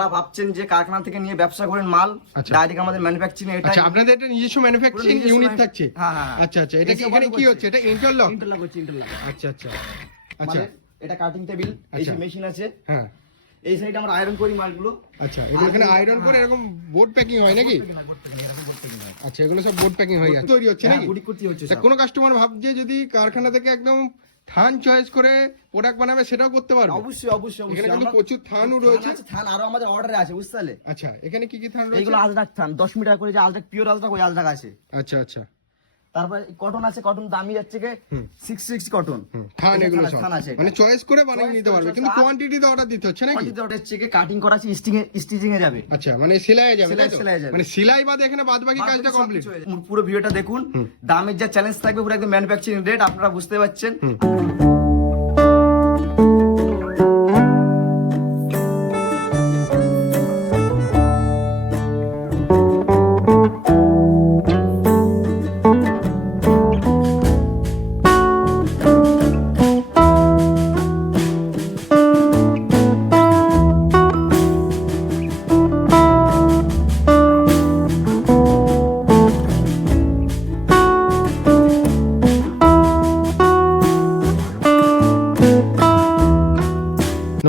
যারা ভাবছেন যে কারখানা থেকে নিয়ে ব্যবসা করেন মাল ডাইরেক্ট আমাদের ম্যানুফ্যাকচারিং, এটা আচ্ছা আপনাদের এটা নিজস্ব ম্যানুফ্যাকচারিং ইউনিট থাকছে? হ্যাঁ। আচ্ছা আচ্ছা, এটা কি এখানে কি হচ্ছে? এটা ইন্টারলক হচ্ছে ইন্টারলক। আচ্ছা আচ্ছা আচ্ছা, এটা কাটিং টেবিল, এই যে মেশিন আছে, হ্যাঁ এই সাইডে আমরা আয়রন করি মালগুলো। আচ্ছা, এগুলো এখানে আয়রন করে এরকম বোর্ড প্যাকিং হয় নাকি? আচ্ছা, এগুলো সব বোর্ড প্যাকিং হয়ে যাচ্ছে, তৈরি হচ্ছে নাকি? বুড়ি করতে হচ্ছে। কোনো কাস্টমার ভাবছে যদি কারখানা থেকে একদম থান চয়েস করে প্রোডাক্ট বানাবে সেটাও করতে পারবে? অবশ্যই অবশ্যই এখানে অবশ্যই। কিন্তু প্রচুর থানও রয়েছে। থান আরো আমাদের অর্ডারে আছে, বুঝতে পারলে? আচ্ছা, এখানে কি কি থান রয়েছে? এগুলো আজরাক থান 10 মিটার করে, যে আজরাক পিওর আজরাক, ওই আজরাক আছে। আচ্ছা আচ্ছা, তারপর কটন আছে, কটন দামি যাচ্ছে কে 66 কটন থান, এগুলো সব থান আছে, মানে চয়েস করে বানিয়ে নিতে পারবে, কিন্তু কোয়ান্টিটিতে অর্ডার দিতে হচ্ছে নাকি? কোয়ান্টিটি অর্ডার হচ্ছে কে কাটিং করা আছে, স্টিচিং এ যাবে। আচ্ছা, মানে সেলাই যাবে, তাই তো? সেলাই যাবে। মানে সেলাই বাদে এখানে বাদ বাকি কাজটা কমপ্লিট। পুরো ভিডিওটা দেখুন, দামের যা চ্যালেঞ্জ থাকবে পুরো একদম ম্যানুফ্যাকচারিং রেট, আপনারা বুঝতে পারছেন।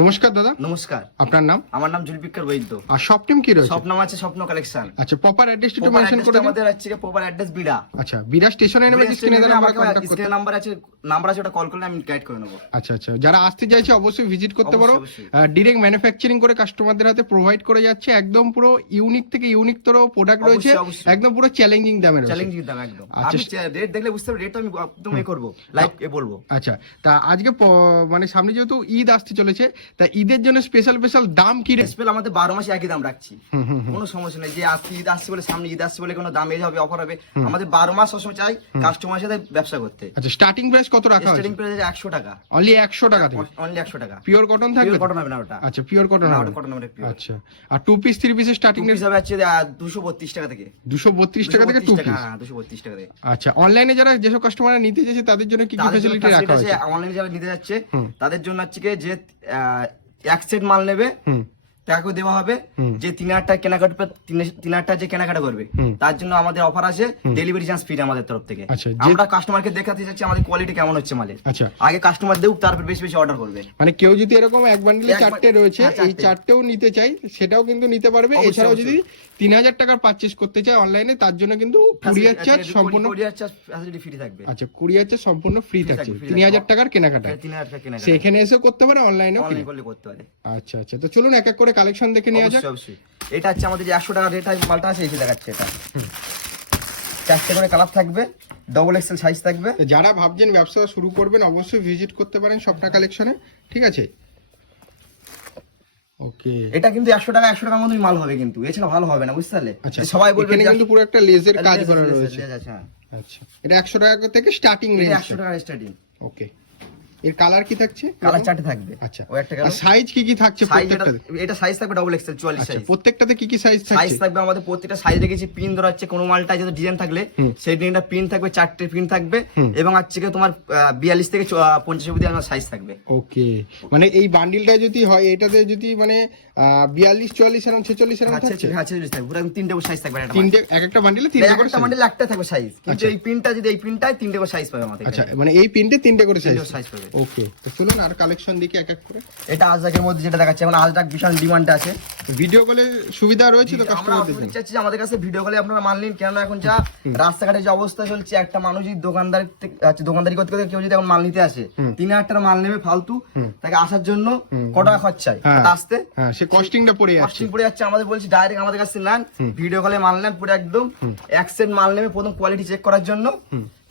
নমস্কার দাদা। নমস্কার। আপনার নাম? আমার নাম জুলফিকার বৈদ্য। আর শপ টিম কি রয়েছে? শপ নাম আছে স্বপ্ন কালেকশন। আচ্ছা, প্রপার অ্যাড্রেসটা একটু মেনশন করে দিন। আমাদের আছে প্রপার অ্যাড্রেস বিড়া। আচ্ছা, বিড়া স্টেশনে নেমে স্ক্রিনে দেওয়া নাম্বার কন্টাক্ট করতে। স্ক্রিনে নাম্বার আছে, ওটা কল করলে আমি গাইড করে নেব। আচ্ছা আচ্ছা, যারা আসতে চাইছে অবশ্যই ভিজিট করতে পারো। ডাইরেক্ট ম্যানুফ্যাকচারিং করে কাস্টমারদের হাতে প্রোভাইড করে যাচ্ছে, একদম পুরো ইউনিক থেকে ইউনিক তোর প্রোডাক্ট রয়েছে, একদম পুরো চ্যালেঞ্জিং দামে রয়েছে। চ্যালেঞ্জিং দাম একদম। আমি রেট দেখলে বুঝতে পারবে, রেট আমি একদম করব, লাইভ বলবো। আচ্ছা, তা আজকে মানে সামনে যেহেতু ঈদ আসতে চলেছে, তা ঈদের জন্য স্পেশাল দাম কি? স্পেশাল আমাদের 12 মাসে একই দাম রাখছি, কোনো সমস্যা নেই। যে ঈদ আসছে বলে, সামনে ঈদ আসছে বলে কোনো দাম এই হবে, অফার হবে। আমাদের 12 মাস সবসময় চাই কাস্টমারের সাথে ব্যবসা করতে। আচ্ছা, স্টার্টিং প্রাইস কত রাখা আছে? স্টার্টিং প্রাইস 100 টাকা, অনলি 100 টাকা থেকে। অনলি 100 টাকা। পিওর কটন থাকবে? পিওর কটন হবে না ওটা। আচ্ছা, পিওর কটন হবে। ওটা কটন হবে পিওর। আচ্ছা, আর 2 পিস 3 পিসের স্টার্টিং পিস হবে আছে 232 টাকা থেকে। 232 টাকা থেকে 2 পিস? হ্যাঁ, 232 টাকা থেকে। আচ্ছা, অনলাইনে যারা যেসব কাস্টমাররা নিতে যাচ্ছে তাদের জন্য কি কি ফ্যাসিলিটি রাখা আছে? অনলাইনে যারা নিতে যাচ্ছে তাদের জন্য হচ্ছে কি, যে এক সেট মাল নেবে টাকা দেওয়া হবে, যে 3000 টাকা কেনাকাটা, 3000 টাকা যে কেনাকাটা করবে তার জন্য আমাদের অফার আছে, ডেলিভারি চার্জ ফ্রি আমাদের তরফ থেকে। আমরা কাস্টমারকে দেখাতে চাচ্ছি আমাদের কোয়ালিটি কেমন হচ্ছে মালের। আচ্ছা, আগে কাস্টমার দেউক, তারপর বেশি বেশি অর্ডার করবে। মানে কেউ যদি এরকম এক বান্ডিলে 4টে রয়েছে, এই 4টেও নিতে চাই, সেটাও কিন্তু নিতে পারবে। এছাড়াও যদি 3000 টাকার পারচেজ করতে চায় অনলাইনে, তার জন্য কিন্তু কুরিয়ার চার্জ সম্পূর্ণ ফ্রি থাকবে। আচ্ছা, কুরিয়ার চার্জ সম্পূর্ণ ফ্রি থাকছে 3000 টাকার কেনাকাটা। 3000 টাকা কেনাকাটা সেখানে এসে করতে পারে, অনলাইনেও করতে পারে। আচ্ছা আচ্ছা, তো চলুন এক এক করে কালেকশন দেখে নিয়ে যাক। অবশ্যই। এটা হচ্ছে আমাদের যে 100 টাকা রেট মালটা আছে, এই যে দেখাচ্ছে, এটা 4টে করে কালার থাকবে, ডবল এক্সেল সাইজ থাকবে। যারা ভাবছেন ব্যবসা শুরু করবেন অবশ্যই ভিজিট করতে পারেন স্বপ্না কালেকশনে, ঠিক আছে? ওকে, এটা কিন্তু 100 টাকার মধ্যে মাল হবে, কিন্তু এছাড়া ভালো হবে না, বুঝতে পারলে? আচ্ছা, সবাই বলবে এখানে কিন্তু পুরো একটা লেজের কাজ করা রয়েছে। আচ্ছা, এটা 100 টাকা থেকে স্টার্টিং রেঞ্জ। 100 টাকা স্টার্টিং। ওকে, এর কালার কি থাকছে? কালার 4টে থাকবে। আচ্ছা, ওই একটা আর সাইজ কি কি থাকছে প্রত্যেকটাতে? এটা সাইজ থাকবে ডবল এক্সেল 44 সাইজ। প্রত্যেকটাতে কি কি সাইজ থাকছে? সাইজ থাকবে আমাদের প্রত্যেকটা সাইজ রেখেছি, পিন ধরা হচ্ছে, কোন মালটা যদি ডিজাইন থাকলে সেই ডিজাইনটা পিন থাকবে, 4টে পিন থাকবে, এবং হচ্ছে কি তোমার 42 থেকে 50 অবধি আমার সাইজ থাকবে। ওকে, মানে এই বান্ডিলটা যদি হয়, এটাতে যদি মানে 42 44 এরকম 46 এরকম থাকছে? হ্যাঁ, 46 থাকবে, পুরো 3টে করে সাইজ থাকবে। তিনটে, এক একটা বান্ডিলে 3টে করে একটা বান্ডিলে একটা থাকবে সাইজ, কিন্তু এই পিনটা যদি এই পিনটায় 3টে করে সাইজ পাবে আমাদের। আচ্ছা, মানে এই পিনটে 3টে করে সাইজ পাবে। ওকে, তো চলুন আর কালেকশন দেখি এক এক করে। এটা আজরাকের মধ্যে যেটা দেখাচ্ছে, এখন আজরাক বিশাল ডিমান্ড আছে। ভিডিও কলে সুবিধা রয়েছে তো কাস্টমারদের? আমরা চাচ্ছি যে আমাদের কাছে ভিডিও কলে আপনারা মাল নিন, কেননা এখন যা রাস্তাঘাটে যে অবস্থা চলছে, একটা মানুষ যদি দোকানদারি করতে করতে কেউ যদি এখন মাল নিতে আসে, 3000 টাকা মাল নেবে ফালতু, তাকে আসার জন্য কত টাকা খরচায় আসতে, সে কস্টিংটা পড়ে যাচ্ছে। আমাদের বলছি ডাইরেক্ট আমাদের কাছে নেন, ভিডিও কলে মাল নেন, পুরো একদম এক সেট মাল নেবে, প্রথম কোয়ালিটি চেক করার জন্য,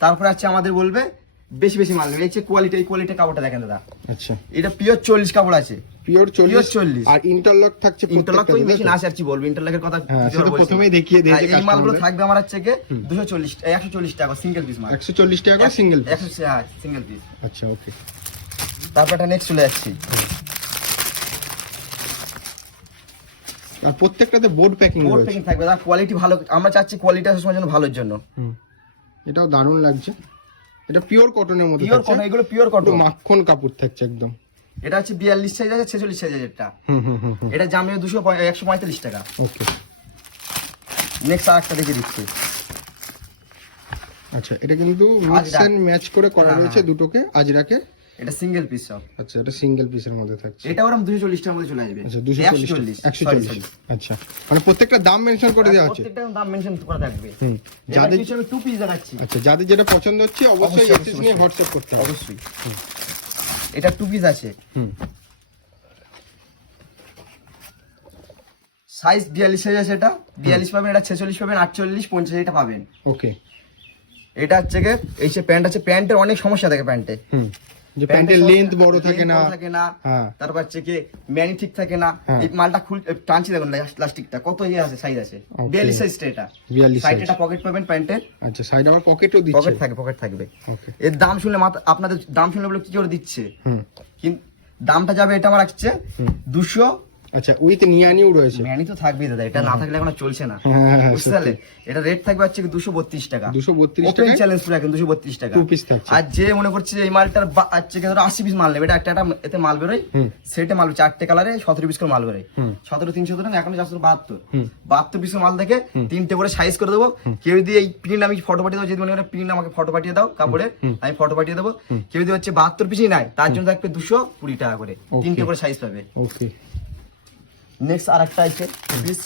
তারপরে আছে আমাদের বলবে বেশি বেশি মাল নেবে। এই যে কোয়ালিটি, এই কোয়ালিটি কাপড়টা দেখেন দাদা। আচ্ছা, এটা পিওর 40 কাপড় আছে, পিওর 40। আর ইন্টারলক থাকছে, ইন্টারলক তো মেশিন আছে, আর কি বলবো ইন্টারলকের কথা, সেটা প্রথমেই দেখিয়ে দিয়েছে। এই মালগুলো থাকবে আমার হচ্ছে 140 টাকা সিঙ্গেল পিস মাল। 140 টাকা করে সিঙ্গেল পিস? হ্যাঁ, সিঙ্গেল পিস। আচ্ছা, ওকে। তারপর এটা নেক্সট চলে যাচ্ছি। আর প্রত্যেকটাতে বোর্ড প্যাকিং রয়েছে। বোর্ড প্যাকিং থাকবে, তার কোয়ালিটি ভালো, আমরা চাচ্ছি কোয়ালিটি সবসময় যেন ভালোর জন্য। এটাও দারুণ লাগছে। এটা পিওর কটনের মধ্যে, পিওর কটন, এগুলো পিওর কটন, মাখন কাপড় থাকছে একদম। এটা হচ্ছে 42 সাইজ আছে, 46 সাইজ আছে এটা। এটা দাম নেবে 145 টাকা। ওকে, নেক্সট আরেকটা দেখে দিচ্ছি। আচ্ছা এটা কিন্তু মিক্স এন্ড ম্যাচ করে করা রয়েছে দুটোকে, আজরাকে। এটা সিঙ্গেল পিস সব। আচ্ছা এটা সিঙ্গেল পিসের মধ্যে থাকছে। এটা ওরকম 240 টাকার মধ্যে চলে আসবে। আচ্ছা 240 140। আচ্ছা মানে প্রত্যেকটা দাম মেনশন করে দেওয়া হচ্ছে। প্রত্যেকটা দাম মেনশন করা থাকবে। যাদের হিসেবে 2 পিস দেখাচ্ছি। আচ্ছা যাদের যেটা পছন্দ হচ্ছে অবশ্যই এসএস নিয়ে হোয়াটসঅ্যাপ করতে হবে। অবশ্যই। এটা 2 পিস আছে। সাইজ 42 সাইজ আছে, এটা 42 পাবেন, এটা 46 পাবেন, 48 50 এটা পাবেন। ওকে, এটা হচ্ছে কি এই যে প্যান্ট আছে, প্যান্টের অনেক সমস্যা থাকে প্যান্টে। যে প্যান্টের লেন্থ বড় থাকে না, হ্যাঁ, তারপর হচ্ছে কি ম্যানি ঠিক থাকে না। এই মালটা টানছি দেখুন, প্লাস্টিকটা কত ইয়ে আছে, সাইজ আছে 42 সাইজটা। এটা 42 সাইডে একটা পকেট পাবেন প্যান্টের। আচ্ছা সাইড আবার পকেটও দিচ্ছে। পকেট থাকবে। ওকে, এর দাম শুনলে আপনাদের দাম শুনলে বলে কি করে দিচ্ছে, কিন্তু দামটা যাবে এটা আমার আসছে 200। আচ্ছা উইথ নিয়ানিও রয়েছে। ম্যানি তো থাকবেই দাদা, এটা না থাকলে এখন চলছে না, বুঝতে পারলে। এটা রেট থাকবে হচ্ছে 232 টাকা। 232 টাকা চ্যালেঞ্জ পুরো এখন 232 টাকা। 2 পিস থাকছে। আর যে মনে করছে এই মালটার হচ্ছে কি ধরো 80 পিস মাল নেবে, এটা একটা এতে মাল বেরোয়, সেটে মাল 4টে কালারে 17 পিস করে মাল বেরোয়। 17 300 ধরেন, এখন 472 পিসের মাল দেখে 3টে করে সাইজ করে দেবো। কেউ যদি এই প্রিন্ট আমি ফটো পাঠিয়ে দেবো, যদি মনে করে প্রিন্ট আমাকে ফটো পাঠিয়ে দাও কাপড়ে, আমি ফটো পাঠিয়ে দেবো। কেউ যদি হচ্ছে 72 পিসই নাই, তার জন্য থাকবে 220 টাকা করে, 3টে করে সাইজ পাবে। ওকে, নেক্সট আরেকটা আছে পিস।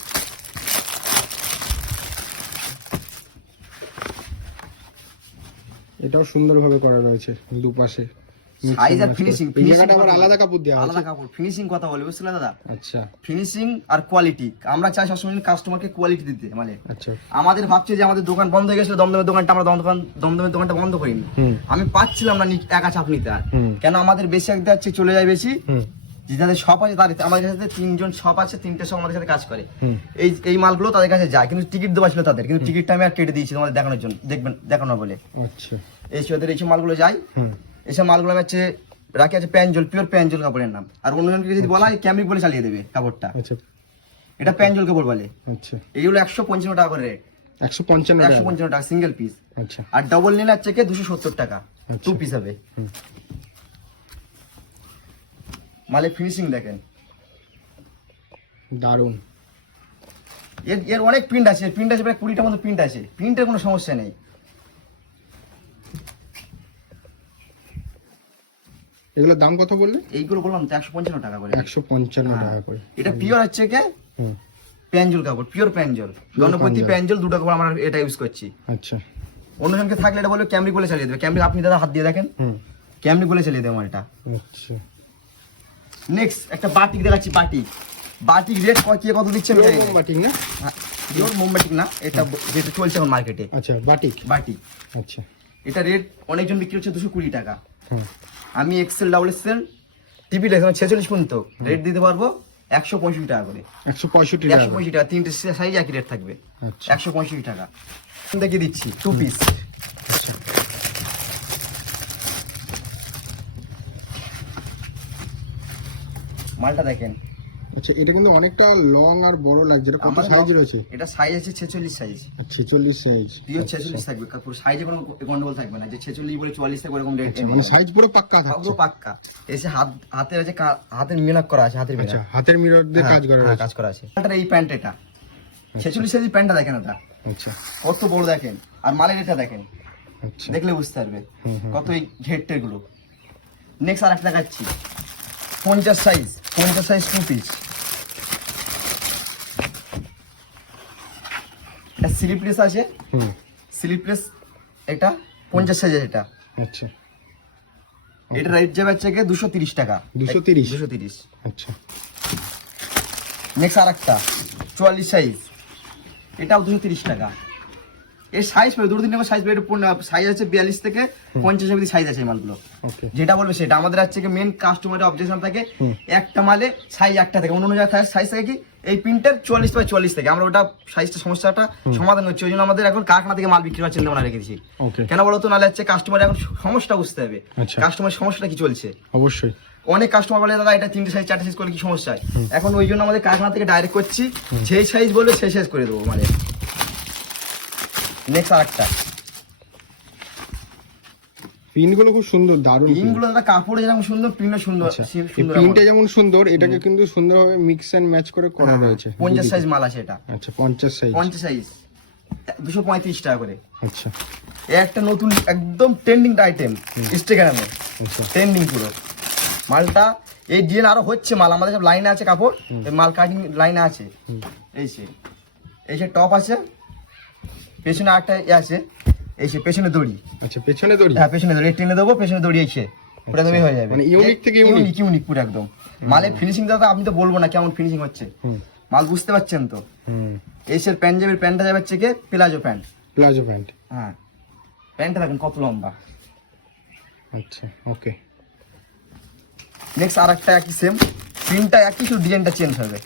এটাও সুন্দরভাবে করা রয়েছে দুপাশে। সাইজ আর ফিনিশিং, এই জায়গাটা আবার আলাদা কাপড় দেওয়া আছে। আলাদা কাপড়, ফিনিশিং কথা বলে, বুঝলে দাদা। আচ্ছা ফিনিশিং আর কোয়ালিটি, আমরা চাই সবসময় কাস্টমারকে কোয়ালিটি দিতে। মানে আচ্ছা, আমাদের ভাবছে যে আমাদের দোকান বন্ধ হয়ে গেছিল, দমদমের দোকানটা আমরা দমদমের দোকানটা বন্ধ করিনি। আমি পাচ্ছিলাম না একা চাপ নিতে, আর কেন আমাদের বেশি একদিন হচ্ছে চলে যায় বেশি। যাদের শপ আছে তাদের, আমাদের কাছে 3জন শপ আছে, 3টে শপ আমাদের সাথে কাজ করে। এই মালগুলো তাদের কাছে যায়, কিন্তু টিকিট দেওয়া ছিল তাদের, কিন্তু টিকিটটা আমি আর কেটে দিয়েছি তোমাদের দেখানোর জন্য, দেখানো বলে। আচ্ছা এইসব মালগুলো যায়। এইসব মালগুলো আমি হচ্ছে রাখি আছে প্যাঞ্জল, পিওর প্যাঞ্জল কাপড়ের নাম। আর অন্যজনকে যদি বলা হয় ক্যামিক বলে চালিয়ে দেবে কাপড়টা। আচ্ছা এটা প্যাঞ্জল কাপড় বলে। আচ্ছা, এইগুলো 155 টাকা করে রেট। 155 টাকা সিঙ্গেল পিস। আচ্ছা, আর ডবল নিলে হচ্ছে 270 টাকা 2 পিস হবে। মালে ফিনিশিং দেখেন দারুন। এর অনেক প্রিন্ট আছে, প্রিন্ট আছে প্রায় 20টার মতো প্রিন্ট আছে, প্রিন্টের কোনো সমস্যা নেই। এগুলোর দাম কত বললে? এইগুলো বললাম তো 155 টাকা করে। 155 টাকা করে। এটা পিওর হচ্ছে কি প্যাঞ্জল কাপড়, পিওর প্যাঞ্জল, গণপতি প্যাঞ্জল, দুটো কাপড় আমরা এটা ইউজ করছি। আচ্ছা, অন্যজনকে থাকলে এটা বলবে ক্যামরিক বলে চালিয়ে দেবে। ক্যামরিক আপনি দাদা হাত দিয়ে দেখেন, ক্যামরিক বলে চালিয়ে দেবে মালটা। আচ্ছা, নেক্সট একটা বাটিক দেখাচ্ছি। বাটিক রেট কত দিচ্ছে আমি জানি না। বাটিক না, পিওর মোমবাটিক না, এটা যেটা চলছে এখন মার্কেটে। আচ্ছা বাটিক। আচ্ছা, এটা রেট অনেকজন বিক্রি হচ্ছে 220 টাকা। আমি এক্সেল ডাবল এক্সেল টিভি দেখো 46 পর্যন্ত রেট দিতে পারবো 165 টাকা করে। 165 টাকা, 165 টাকা, 3টে সাইজ একই রেট থাকবে। আচ্ছা 165 টাকা দেখিয়ে দিচ্ছি 2 পিস। মালটা দেখেন। আচ্ছা এটা কিন্তু অনেকটা লং আর বড় লাগছে। এটা কত সাইজ রয়েছে? এটা সাইজ আছে 46 সাইজ। 46 সাইজ, পিওর 46 থাকবে, পুরো সাইজে কোনো গন্ডগোল থাকবে না যে 46 বলে 44 থাকবে এরকম রেট। মানে সাইজ পুরো পাক্কা থাকছে, পুরো পাক্কা। এসে হাতের আছে, হাতের মিলাক করা আছে, হাতের মিলাক। আচ্ছা হাতের মিরর দিয়ে কাজ করা আছে, কাজ করা আছে। এই প্যান্ট, এটা 46 সাইজের প্যান্টটা দেখেন, এটা আচ্ছা কত বড় দেখেন, আর মালের এটা দেখেন, আচ্ছা দেখলে বুঝতে পারবে কত এই ঘেরটের গুলো। নেক্সট আরেকটা দেখাচ্ছি 50 সাইজ 2 পিস। এটা স্লিপলেস আছে, স্লিপলেস, এটা 50 সাইজের। এটা আচ্ছা, এটা রেট যাবে হচ্ছে 230 টাকা। 230। আচ্ছা, নেক্সট আরেকটা 44 সাইজ, এটাও 230 টাকা। এর সাইজ পাবে, দুটো তিনটে সাইজ পাবে। সাইজ আছে 42 থেকে 50 অবধি সাইজ আছে এই মালগুলো। যেটা বলবে সেটা। আমাদের হচ্ছে কি মেন কাস্টমারের অবজেকশন থাকে একটা মালে সাইজ একটা থাকে, অন্য জায়গায় সাইজ থাকে কি এই প্রিন্টের 44 বাই 44 থেকে। আমরা ওটা সাইজটা সমস্যাটা সমাধান হচ্ছে, ওই জন্য আমাদের এখন কারখানা থেকে মাল বিক্রি করার চিন্তা ভাবনা রেখেছি। কেন বলতো, নাহলে হচ্ছে কাস্টমার এখন সমস্যাটা বুঝতে হবে, কাস্টমারের সমস্যাটা কি চলছে। অবশ্যই অনেক কাস্টমার বলে দাদা এটা 3টে সাইজ 4টে সাইজ করলে কি সমস্যা হয়। এখন ওই জন্য আমাদের কারখানা থেকে ডাইরেক্ট করছি, যেই সাইজ বলবে সেই সাইজ করে দেবো মানে। নেক্সট আরেকটা প্রিন্ট গুলো খুব সুন্দর, দারুণ প্রিন্ট গুলো দাদা কাপড়ে যেমন সুন্দর, প্রিন্টও সুন্দর। প্রিন্টটা যেমন সুন্দর, এটাকে কিন্তু সুন্দরভাবে মিক্স এন্ড ম্যাচ করে করা রয়েছে। 50 সাইজ মাল আছে এটা। আচ্ছা 50 সাইজ, 50 সাইজ 235 টাকা করে। আচ্ছা এই একটা নতুন একদম ট্রেন্ডিং আইটেম ইনস্টাগ্রামে, আচ্ছা ট্রেন্ডিং পুরো মালটা। এই ডিজাইন আরো হচ্ছে মাল, আমাদের সব লাইনে আছে কাপড়, এই মাল কাটিং লাইনে আছে। এই সে টপ আছে, পেছনে আরেকটা আছে, এই সে পেছনে দড়ি। আচ্ছা পেছনে দড়ি, হ্যাঁ পেছনে দড়ি টেনে দেবো, পেছনে দড়ি এসে পুরো দড়ি হয়ে যাবে। মানে ইউনিক থেকে ইউনিক, ইউনিক পুরো একদম। মালের ফিনিশিং দাদা আমি তো বলবো না কেমন ফিনিশিং হচ্ছে, মাল বুঝতে পারছেন তো। এই সে প্যান্ট যাবে, প্যান্টটা যাবে হচ্ছে কি প্লাজো প্যান্ট। প্লাজো প্যান্ট, হ্যাঁ প্যান্টটা দেখেন কত লম্বা। আচ্ছা ওকে। নেক্সট আরেকটা একই সেম, প্রিন্টটা একই, শুধু ডিজাইনটা চেঞ্জ হবে।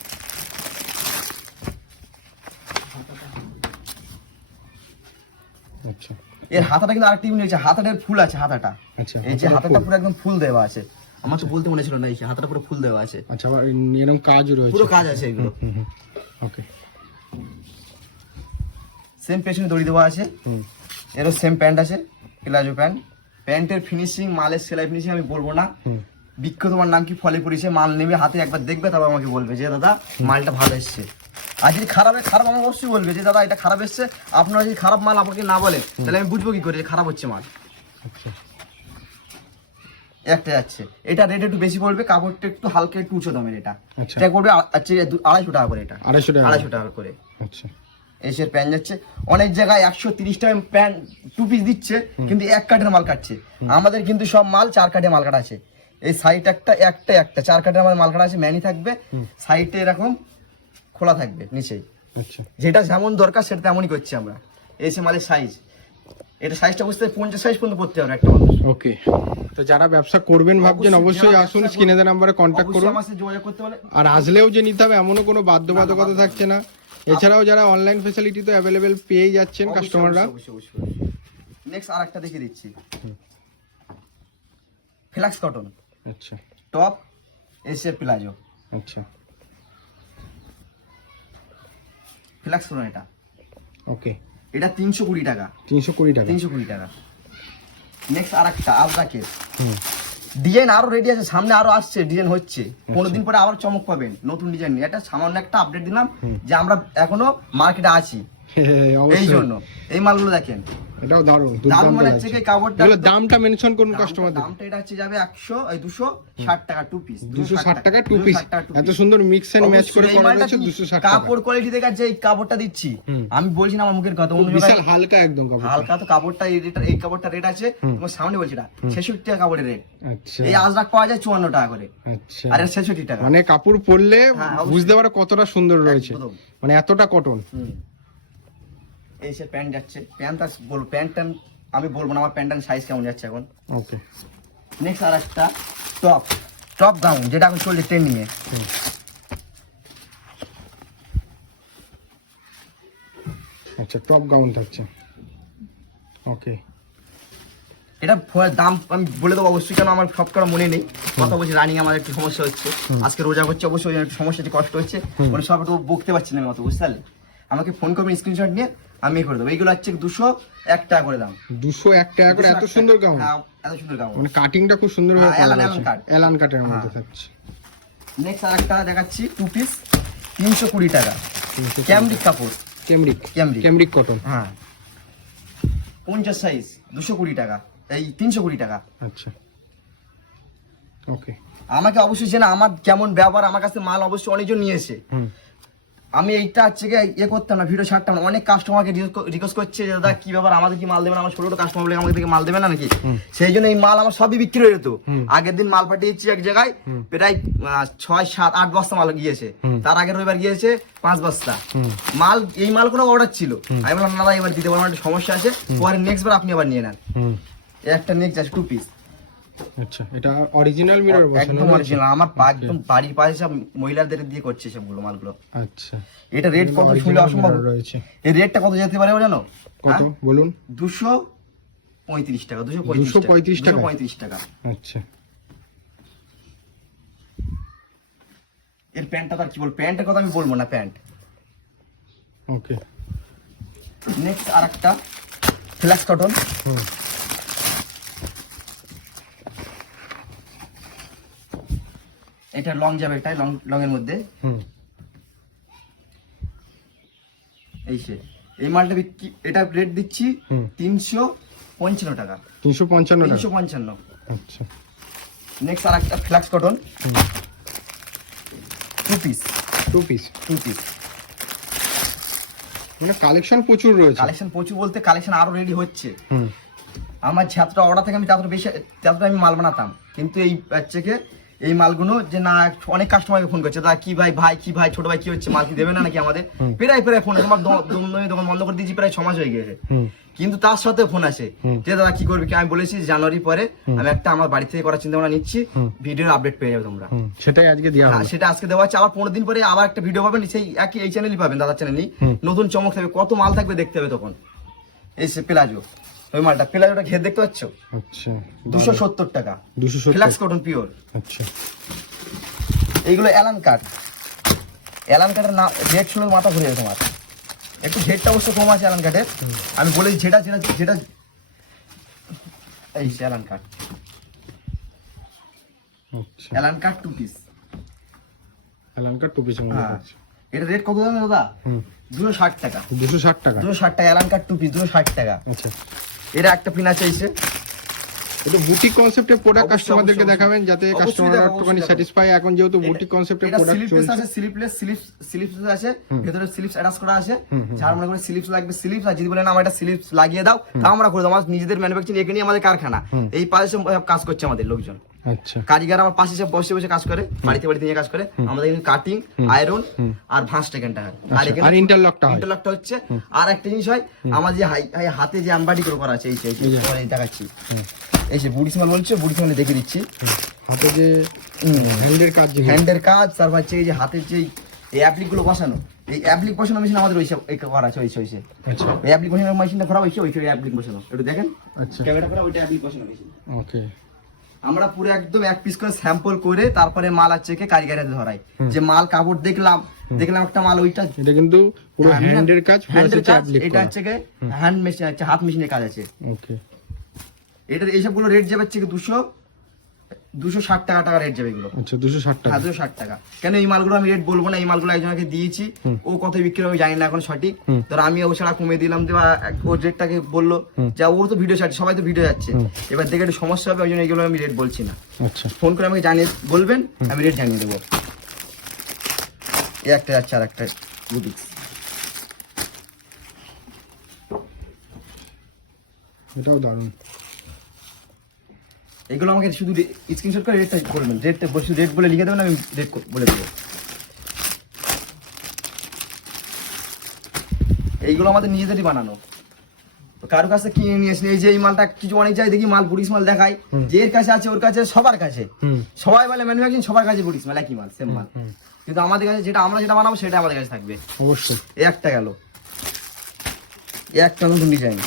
আচ্ছা এর হাতাটা কিন্তু আরেকটা ইউনিক আছে, হাতাটার ফুল আছে হাতাটা। আচ্ছা এই যে হাতাটা পুরো একদম ফুল দেওয়া আছে, আমার তো বলতে মনে ছিল না, এই যে হাতাটা পুরো ফুল দেওয়া আছে। আচ্ছা আবার এরকম কাজও রয়েছে, পুরো কাজ আছে এগুলো। ওকে। সেম পেছনে দড়ি দেওয়া আছে, এরও সেম প্যান্ট আছে, প্লাজো প্যান্ট। প্যান্টের ফিনিশিং, মালের সেলাই ফিনিশিং আমি বলবো না। বিক্ষ তোমার নাম কি ফলে পড়েছে, মাল নেবে হাতে একবার দেখবে, তারপর আমাকে বলবে যে দাদা মালটা ভালো এসছে। আর যদি খারাপ আমার অবশ্যই বলবে যে দাদা এটা খারাপ এসছে। আপনারা যদি খারাপ মাল আমাকে না বলেন তাহলে আমি বুঝবো কি করে খারাপ হচ্ছে মাল। একটা যাচ্ছে, এটা রেট একটু বেশি পড়বে, কাপড়টা একটু হালকা একটু উঁচু দামের। এটা এটা পড়বে 250 টাকা করে, এটা 250 টাকা করে। আচ্ছা এসের প্যান্ট যাচ্ছে অনেক জায়গায় 130 টাকা প্যান্ট 2 পিস দিচ্ছে, কিন্তু 1 কাঠের মাল কাটছে। আমাদের কিন্তু সব মাল 4 কাঠের মাল কাটা আছে। এই সাইড একটা 4 কাঠের আমাদের মাল কাটা আছে, ম্যানি থাকবে, সাইডে এরকম খোলা থাকবে নিচেই। আচ্ছা যেটা যেমন দরকার সেটা তেমনই করছি আমরা। এসে মালের সাইজ, এটা সাইজটা বুঝতে 50 সাইজ পর্যন্ত পড়তে হবে একটা মানুষ। ওকে। তো যারা ব্যবসা করবেন ভাবছেন অবশ্যই আসুন, স্ক্রিনে দেওয়া নম্বরে কন্ট্যাক্ট করুন। আমার সাথে যোগাযোগ করতে বলে, আর আসলেও যে নিতে হবে এমনও কোনো বাধ্যবাধকতা থাকছে না। এছাড়াও যারা অনলাইন ফ্যাসিলিটি তো অ্যাভেলেবেল পেয়ে যাচ্ছেন কাস্টমাররা। নেক্সট আরেকটা দেখিয়ে দিচ্ছি, ফ্ল্যাক্স কটন। আচ্ছা টপ এসে প্লাজো। আচ্ছা ফ্ল্যাক্স কটন এটা। ওকে। এটা 320 টাকা। 320 টাকা, 320 টাকা। নেক্সট আরেকটা আলট্রাকের ডিজাইন আরো রেডি আছে, সামনে আরো আসছে, ডিজাইন হচ্ছে, 15 দিন পরে আবার চমক পাবেন নতুন ডিজাইন নিয়ে। এটা সামান্য একটা আপডেট দিলাম যে আমরা এখনো মার্কেটে আছি, এই জন্য। এই মালগুলো দেখেন, এটাও দারুণ, দারুণ মানে হচ্ছে কি কাপড়টা। এগুলো দামটা মেনশন করুন কাস্টমারদের। দামটা এটা হচ্ছে যাবে 260 টাকা 2 পিস, 260 টাকা 2 পিস। এত সুন্দর মিক্স এন্ড ম্যাচ করে করা হয়েছে 260 টাকা। কাপড় কোয়ালিটি দেখে যে এই কাপড়টা দিচ্ছি, আমি বলছি না আমার মুখের কথা, অন্য বিশাল হালকা একদম কাপড়, হালকা তো কাপড়টা। এই কাপড়টা রেট আছে তোমার সামনে বলছি না 66 টাকা কাপড়ের রেট। আচ্ছা এই আজরাক পাওয়া যায় 54 টাকা করে। আচ্ছা আর 66 টাকা। মানে কাপড় পরলে বুঝতে পারো কতটা সুন্দর রয়েছে, একদম। মানে এতটা কটন। এই সে প্যান্ট যাচ্ছে, প্যান্ট বলবো প্যান্ট আমি বলবো না আমার প্যান্টের সাইজ কেমন যাচ্ছে এখন। ওকে। নেক্সট আর একটা টপ গাউন, যেটা এখন চলছে ট্রেন্ডিং এ। আচ্ছা টপ গাউন থাকছে, ওকে। এটা দাম আমি বলে দেবো অবশ্যই, কেন আমার সব কারো মনে নেই। কথা বলছি রানিং আমার একটু সমস্যা হচ্ছে, আজকে রোজা হচ্ছে, অবশ্যই একটু সমস্যা হচ্ছে, কষ্ট হচ্ছে, মানে সব একটু বকতে পারছি না আমি অত, বুঝতে পারলে। আমাকে ফোন করবেন স্ক্রিনশট নিয়ে, আমি করে দেবো। এইগুলো হচ্ছে 201 টাকা করে দাম। 201 টাকা করে এত সুন্দর গাউন। হ্যাঁ এত সুন্দর গাউন, মানে কাটিংটা খুব সুন্দর ভাবে করা আছে, এলান কাটের মধ্যে হ্যাঁ। থাকছে। নেক্সট আরেকটা দেখাচ্ছি 2 পিস 320 টাকা, ক্যামরিক কাপড়, ক্যামরিক কটন। হ্যাঁ 50 সাইজ 220 টাকা, এই 320 টাকা। আচ্ছা ওকে। আমাকে অবশ্যই চেনা, আমার কেমন ব্যবহার, আমার কাছে মাল অবশ্যই অনেকজন নিয়েছে। আমি এইটা হচ্ছে করতাম না, ভিডিও ছাড়তাম না। অনেক কাস্টমারকে রিকোয়েস্ট করছে যে দাদা কি ব্যাপার, আমাদের কি মাল দেবেন, আমার ছোট কাস্টমার বলে আমাকে থেকে মাল দেবে না নাকি। সেই জন্য এই মাল আমার সবই বিক্রি হয়ে যেত। আগের দিন মাল পাঠিয়েছি এক জায়গায়, প্রায় 6, 7, 8 বস্তা মাল গিয়েছে। তার আগের রবিবার গিয়েছে 5 বস্তা মাল। এই মাল কোনো অর্ডার ছিল, আমি বললাম না এবার দিতে পারবো, একটা সমস্যা আছে, পরে নেক্সট বার আপনি আবার নিয়ে নেন। একটা নেক্সট আছে 2 পিস। আচ্ছা এটা অরিজিনাল মিরর বসানো, একদম অরিজিনাল, আমার একদম বাড়ির পাশে সব মহিলাদের দিয়ে করছে সবগুলো মালগুলো। আচ্ছা এটা রেট কত শুনলে অসম্ভব রয়েছে। এই রেটটা কত যেতে পারে জানো? কত বলুন? 235 টাকা। 235 টাকা। 235 টাকা। আচ্ছা এর প্যান্টটা তার কি বল, প্যান্টের কথা আমি বলবো না, প্যান্ট। ওকে। নেক্সট আরেকটা ফ্ল্যাক্স কটন, এটা লং যাবে, এটা লং এর মধ্যে এই মালটা বিক্রি, এটা রেট দিচ্ছি 355 টাকা। 355। আচ্ছা। নেক্সট আর একটা ফ্ল্যাক্স কটন 2 পিস। মানে কালেকশন প্রচুর রয়েছে। কালেকশন প্রচুর বলতে কালেকশন আরো রেডি হচ্ছে। আমার যতটা অর্ডার থেকে আমি ততটা আমি মাল বানাতাম, কিন্তু এই হচ্ছে এই মালগুলো যে না, অনেক কাস্টমারকে ফোন করছে, দাদা কি ভাই কি ভাই ছোট ভাই কি হচ্ছে, মাল কি দেবে না নাকি আমাদের, প্রায় ফোন, তোমার দোকান বন্ধ করে দিয়েছি প্রায় 6 মাস হয়ে গেছে, কিন্তু তার সাথে ফোন আসে যে দাদা কি করবি, আমি বলেছি জানুয়ারি পরে আমি একটা আমার বাড়ি থেকে করার চিন্তা ভাবনা নিচ্ছি, ভিডিওর আপডেট পেয়ে যাবে তোমরা। সেটাই আজকে দেওয়া হবে। সেটা আজকে দেওয়া হচ্ছে, আবার 15 দিন পরে আবার একটা ভিডিও পাবেন, সেই একই এই চ্যানেলই পাবেন, দাদার চ্যানেলই, নতুন চমক থাকবে, কত মাল থাকবে দেখতে হবে তখন। এই প্লাজো, ওই মালটা প্লাজোটা ঘের দেখতে পাচ্ছ? আচ্ছা, 270 টাকা, 270 ফ্ল্যাক্স কটন পিওর। আচ্ছা, এইগুলো অ্যালান কাটের না, রেট শুনে মাথা ঘুরে যাবে তোমার। একটু রেটটা অবশ্য কম আছে অ্যালান কাটের, আমি বলেছি যেটা এই অ্যালান কাট, আচ্ছা, অ্যালান কাট 2 পিস। অ্যালানকার 2 পিস। এটা রেট কত দাম দাদা? 260 টাকা। 260 টাকা, 260 টাকা অ্যালান কাট 2 পিস, 260 টাকা। আচ্ছা, এটা একটা পিন আছে এইসে, এটা বুটিক কনসেপ্টের প্রোডাক্ট কাস্টমারদেরকে অবশ্যই, দেখাবেন যাতে অবশ্যই কাস্টমাররা দেখাবো, একটুখানি অবশ্যই স্যাটিসফাই। এখন যেহেতু বুটিক কনসেপ্টের এটা প্রোডাক্ট স্লিপলেস চলছে, আছে, স্লিপস আছে, ভেতরে স্লিপস অ্যাটাচ করা আছে, যার মনে করে স্লিপস লাগবে স্লিপস, আর যদি বলেন আমার এটা স্লিপস লাগিয়ে দাও তা আমরা করে দেবো, আমার নিজেদের ম্যানুফ্যাকচারিং, এখানে আমাদের কারখানা, এই পাশে সব কাজ করছে আমাদের লোকজন, আচ্ছা, কারিগর আমার পাশে সব বসে কাজ করে, বাড়িতে নিয়ে কাজ করে, আমাদের এখানে কাটিং, আয়রন আর ভাঁজ টেকেনটা হয়, আর ইন্টারলকটা হচ্ছে। আর একটা জিনিস হয়, আমার যে হাতে যে এমব্রয়ডারি করা আছে, এই দেখাচ্ছি, এই যে বুড়ি সিমাল বলছে, বুড়ি সিমাল দেখে দিচ্ছি, হাতে যে হ্যান্ডের কাজ, তারপর হচ্ছে এই যে হাতের যে এই অ্যাপ্লিক গুলো বসানো, এই অ্যাপ্লিক বসানো মেশিন আমাদের করা আছে, আচ্ছা, এই অ্যাপ্লিক বসানো মেশিনটা করা হয়েছে, ওই অ্যাপ্লিক বসানো, একটু দেখেন, আচ্ছা, ক্যামেরা করা, ওইটা অ্যাপ্লিক বসানো মেশিন। ওকে, আমরা পুরো একদম 1 পিস করে স্যাম্পল করে তারপরে মাল আছে কারিগরের হাতে ধরাই, যে মাল কাপড় দেখলাম একটা মাল, ওইটা এটা কিন্তু পুরো হ্যান্ডের কাজ, এটা হচ্ছে হ্যান্ড মেশিন আছে, হাত মেশিনের কাজ আছে। ওকে, এটা এইসবগুলো রেট যাবে হচ্ছে 260 টাকা রেট যাবে এগুলো। আচ্ছা, 260 টাকা, 260 টাকা। কেন এই মালগুলো আমি রেট বলবো না, এই মালগুলো একজনকে দিয়েছি, ও কত বিক্রি হবে জানি না এখন সঠিক, ধর আমি ও ছাড়া কমিয়ে দিলাম, ও রেটটাকে বললো যে ও তো ভিডিও ছাড়ছে, সবাই তো ভিডিও যাচ্ছে, এবার দেখে একটু সমস্যা হবে, ওই জন্য এগুলো আমি রেট বলছি না। আচ্ছা, ফোন করে আমাকে জানিয়ে বলবেন, আমি রেট জানিয়ে দেবো। এই একটা যাচ্ছে, আর একটা বুটিক, এটাও দারুণ। এগুলো আমাকে শুধু স্ক্রিনশট করে রেটটা করবেন, রেটটা শুধু রেট বলে লিখে দেবেন, আমি রেট বলে দেবো। এইগুলো আমাদের নিজেদেরই বানানো, কারো কাছে কিনে নিয়ে আসলে, এই যে এই মালটা কিছু অনেক জায়গায় দেখি মাল বুড়িস মাল দেখায়, যে এর কাছে আছে ওর কাছে, সবার কাছে, সবাই বলে ম্যানুফ্যাকচারিং, সবার কাছে বুড়িস মাল, একই মাল, সেম মাল, কিন্তু আমাদের কাছে আমরা যেটা বানাবো সেটা আমাদের কাছে থাকবে। অবশ্যই। এই একটা গেল, এই একটা নতুন ডিজাইন,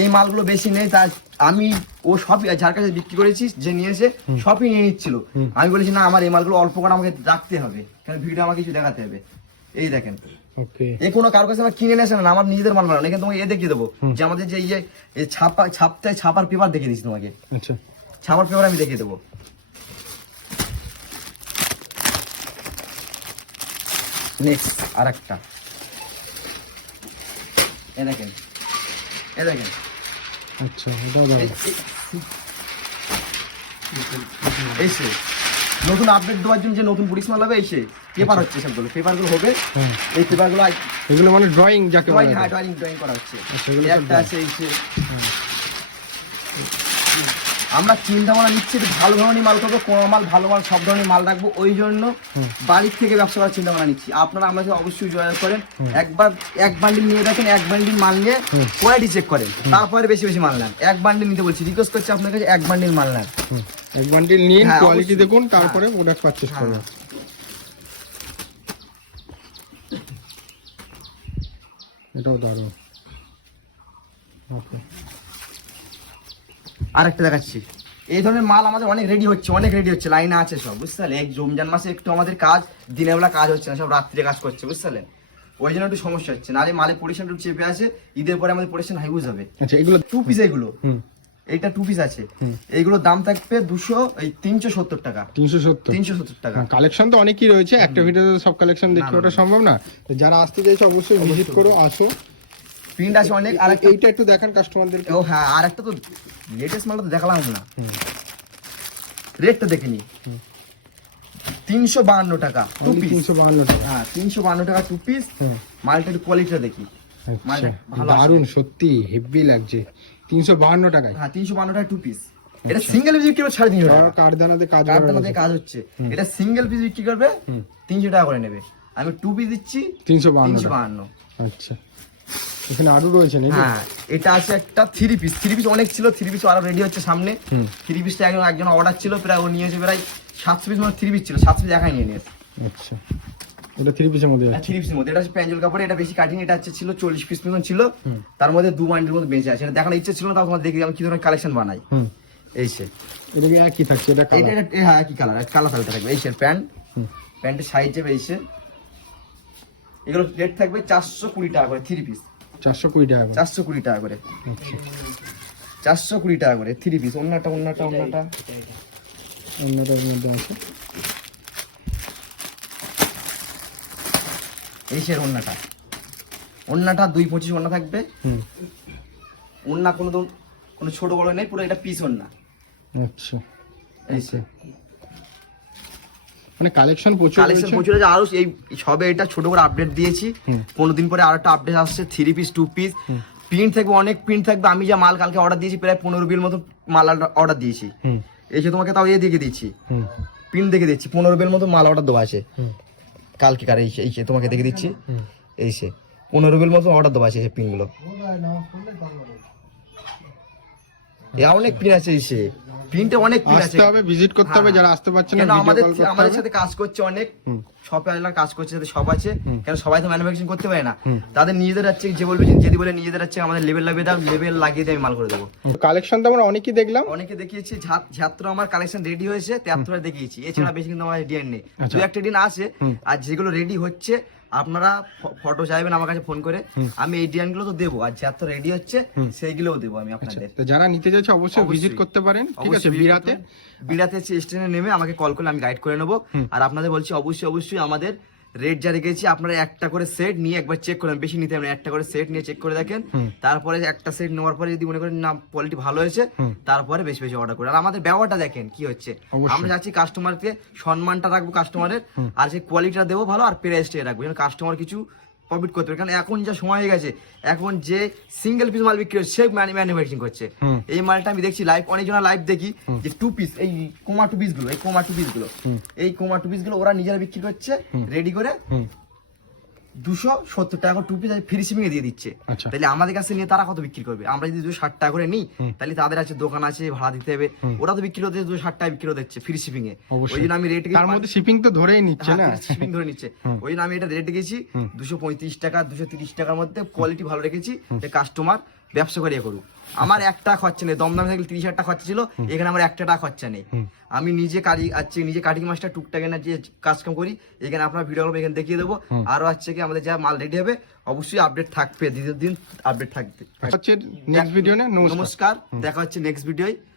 এই মালগুলো বেশি নেই, তাই আমি ও সবই যার কাছে বিক্রি করেছি, যে নিয়েছে সবই নিয়ে নিচ্ছিল, আমি বলেছি না আমার এই মালগুলো অল্প করে আমাকে রাখতে হবে, কারণ ভিডিও আমাকে কিছু দেখাতে হবে। এই দেখেন, ওকে, এই কোনো কারোর কাছে আমার কিনে নিয়ে আসে না, আমার নিজেদের মাল বানানো, এখানে তোমাকে দেখিয়ে দেবো যে আমাদের যে এই ছাপার পেপার দেখিয়ে দিচ্ছি তোমাকে, আচ্ছা, ছাপার পেপার আমি দেখিয়ে দেবো। নেক্সট আর একটা, এ দেখেন, আচ্ছা, এটাও দারুণ। এসে নতুন আপডেট দেওয়ার জন্য যে নতুন বুটিক মাল হবে, এসে পেপার হচ্ছে, সবগুলো পেপারগুলো হবে, এই পেপারগুলো এগুলো মানে ড্রয়িং যাকে বলে, ড্রয়িং করা হচ্ছে। এগুলো একটা আছে এসে, আমরা চিন্তা ভাবনা নিচ্ছি ভালো ধরনের মাল করবো, কোনো মাল ভালো মাল সব ধরনের মাল রাখবো, ওই জন্য বাড়ির থেকে ব্যবসা করার চিন্তা ভাবনা নিচ্ছি। আপনারা আমাকে অবশ্যই জয়েন করেন, একবার এক বান্ডিল নিয়ে দেখেন, এক বান্ডিল মাল নিয়ে কোয়ালিটি চেক করেন, তারপরে বেশি মাল নেন। এক বান্ডিল নিতে বলছি, রিকোয়েস্ট করছি আপনার কাছে, এক বান্ডিল মাল নেন, এক বান্ডিল নিন, হ্যাঁ, কোয়ালিটি অবশ্যই। দেখুন, তারপরে প্রোডাক্ট পারচেজ করুন। এটাও দারুণ। ওকে, আর একটা দেখাচ্ছি, এই ধরনের মাল আমাদের অনেক রেডি হচ্ছে, লাইনে আছে সব, বুঝতে পারলেন। এই রমজান মাসে একটু আমাদের কাজ দিনের বেলা কাজ হচ্ছে না, সব রাত্রে কাজ করছে, বুঝতে পারলেন, ওই জন্য একটু সমস্যা হচ্ছে, নাহলে মালের পরিশ্রম একটু চেপে আছে, ঈদের পরে আমাদের পরিশ্রম হাইবুজ হবে। আচ্ছা, এগুলো 2 পিস, এগুলো এইটা 2 পিস আছে, এইগুলোর দাম থাকবে 370 টাকা। 370 370 টাকা। কালেকশন তো অনেকই রয়েছে, একটা ভিডিওতে সব কালেকশন দেখে ওটা সম্ভব না, তো যারা আসতে চাইছে অবশ্যই ভিজিট করো, আসো। প্রিন্ট আছে অনেক। আর এইটা একটু দেখান কাস্টমারদের। ও হ্যাঁ, আর একটা তো লেটেস্ট মাল তো দেখালাম না, রেটটা দেখে নি। 352 টাকা 2 পিস। 352 টাকা। হ্যাঁ 352 টাকা 2 পিস। মালটা একটু কোয়ালিটিটা দেখি। আচ্ছা, দারুন, সত্যি হেভি লাগছে। 352 টাকায়। হ্যাঁ 352 টাকা 2 পিস। এটা সিঙ্গেল পিস বিক্রি করবে 350 টাকা। কারদানাতে কাজ কারদানাতে কাজ হচ্ছে। এটা সিঙ্গেল পিস বিক্রি করবে 300 টাকা করে নেবে। আমি 2 পিস দিচ্ছি 352। আচ্ছা, এখানে আরো রয়েছে নাকি? হ্যাঁ, এটা আছে একটা 3 পিস। 3 পিস অনেক ছিল, 3 পিস আরো রেডি হচ্ছে সামনে। 3 পিসটা একজন অর্ডার ছিল, প্রায় ও নিয়েছে প্রায় 700 পিস, মানে 3 পিস ছিল, 700 পিস একাই নিয়ে নিয়েছে। আচ্ছা, এটা 3 পিসের মধ্যে আছে। 3 পিসের মধ্যে এটা হচ্ছে প্যাঞ্জল কাপড়, এটা বেশি কাটিং। এটা হচ্ছে ছিল 40 পিস মতন ছিল, তার মধ্যে 2 বান্ডিলের মধ্যে বেঁচে আছে। এটা দেখার ইচ্ছে ছিল না, তাও তোমার দেখি আমি কি ধরনের কালেকশন বানাই। এই সে এটা কি একই থাকছে? এটা এটা হ্যাঁ কি কালার, কালার থাকবে। এই সে প্যান্ট, প্যান্টের সাইজ যাবে এই সে। এগুলো রেট থাকবে 420 টাকা করে 3 পিস। 420 টাকা করে। 420 টাকা করে। আচ্ছা, 420 টাকা করে 3 পিস। অন্যটা অন্যটার মধ্যে আছে। এই সে অন্যটা 225 অন্য থাকবে। অন্য কোনো ছোট বড় নেই, পুরো এটা পিস অন্য। আচ্ছা, এই সে মানে কালেকশন প্রচুর কালেকশন রয়েছে। প্রচুর আছে। আরো এই সবে এটা ছোট করে আপডেট দিয়েছি, 15 দিন পরে আরেকটা আপডেট আসছে। 3 পিস 2 পিস প্রিন্ট থাকবে, অনেক প্রিন্ট থাকবে। আমি যা মাল কালকে অর্ডার দিয়েছি প্রায় 15 বিল মতো মাল অর্ডার দিয়েছি। এই যে তোমাকে তাও দেখে দিচ্ছি, প্রিন্ট দেখে দিচ্ছি, 15 বিল মতো মাল অর্ডার দেওয়া আছে কালকে। কার এই সে তোমাকে দেখে দিচ্ছি, এই সে 15 বিল মতো অর্ডার দেওয়া আছে এই প্রিন্ট গুলো। অনেক প্রিন্ট আছে, এই সে প্রিন্টে অনেক প্রিন্ট আছে। আসতে হবে, ভিজিট করতে হবে। যারা আসতে পারছে না, কেন ভিডিও আমাদের কল করতে আমাদের হবে। সাথে কাজ করছে অনেক শপে আসলে কাজ করছে, সাথে সব আছে। কেন সবাই তো ম্যানুফ্যাকচারিং করতে পারে না, তাদের নিজেদের আছে যে বলবে, যদি বলে নিজেদের আছে আমাদের লেভেল লাগিয়ে দাও, লেভেল লাগিয়ে দিয়ে আমি মাল করে দেবো। কালেকশন তো আমরা অনেকই দেখলাম, অনেকে দেখিয়েছি। 76 আমার কালেকশন রেডি হয়েছে, 73 দেখিয়েছি। এছাড়া বেশি কিন্তু আমার ডিএন নেই, আচ্ছা। 2-1টা ডিএন আছে। আর যেগুলো রেডি হচ্ছে আপনারা ফটো চাইবেন আমার কাছে ফোন করে, আমি এই ডিজাইন গুলো তো দেবো। আর যত রেডি হচ্ছে সেইগুলোও দেবো আমি আপনাদের। তো যারা নিতে যাচ্ছে অবশ্যই ভিজিট করতে পারেন। ঠিক আছে, বিরাতে স্টেশনে নেমে আমাকে কল করলে আমি গাইড করে নেবো। আর আপনাদের বলছি অবশ্যই আমাদের রেট যা রেখেছি আপনারা একটা করে সেট নিয়ে একবার চেক করেন, বেশি নিতে হবে না, একটা করে সেট নিয়ে চেক করে দেখেন। তারপরে একটা সেট নেওয়ার পরে যদি মনে করেন না কোয়ালিটি ভালো হয়েছে, তারপরে বেশি বেশি অর্ডার করেন। আর আমাদের ব্যবহারটা দেখেন কি হচ্ছে, আমরা যাচ্ছি কাস্টমারকে সম্মানটা রাখবো কাস্টমারের, আর সেই কোয়ালিটিটা দেবো ভালো, আর প্রাইসটা রাখবো যেন কাস্টমার কিছু প্রফিট করতে পারে। কারণ এখন যা সময় হয়ে গেছে, এখন যে সিঙ্গেল পিস মাল বিক্রি হচ্ছে সে ম্যানুফ্যাকচারিং করছে। এই মালটা আমি দেখছি লাইভ, অনেকজনের লাইভ দেখি যে 2 পিস, এই কোমা 2 পিস গুলো, এই কোমা 2 পিস গুলো ওরা নিজেরা বিক্রি করছে রেডি করে 270 টাকা 2 পিস ফ্রি শিপিং এ দিয়ে দিচ্ছে। তাহলে আমাদের কাছে নিয়ে তারা কত বিক্রি করবে? আমরা যদি 260 টাকা করে নিই, তাহলে তাদের আছে দোকান আছে, ভাড়া দিতে হবে, ওরা তো বিক্রি করতে 260 টাকা বিক্রি দিচ্ছে ফ্রি শিপিং এ। ওই জন্য আমি রেট, তার মধ্যে শিপিং তো ধরেই নিচ্ছে না, শিপিং ধরে নিচ্ছে। ওই জন্য আমি এটা রেট গেছি 235 টাকা 230 টাকার মধ্যে, কোয়ালিটি ভালো রেখেছি যে কাস্টমার ব্যবসা করে করুক। আমার একটা খরচা নেই, দমদমে থাকলে 30,000 টাকা খরচা ছিল, এখানে আমার 1 টাকা খরচা নেই। আমি নিজে নিজে কাটিং মাস্টার টুকটাক না যে কাজ কাম করি, এখানে আপনার ভিডিও এখানে দেখিয়ে দেবো। আরো হচ্ছে কি আমাদের যা মাল রেডি হবে অবশ্যই আপডেট থাকবে, দিন আপডেট থাকবে। হচ্ছে নেক্সট ভিডিও না। নমস্কার, দেখা হচ্ছে নেক্সট ভিডিওয়।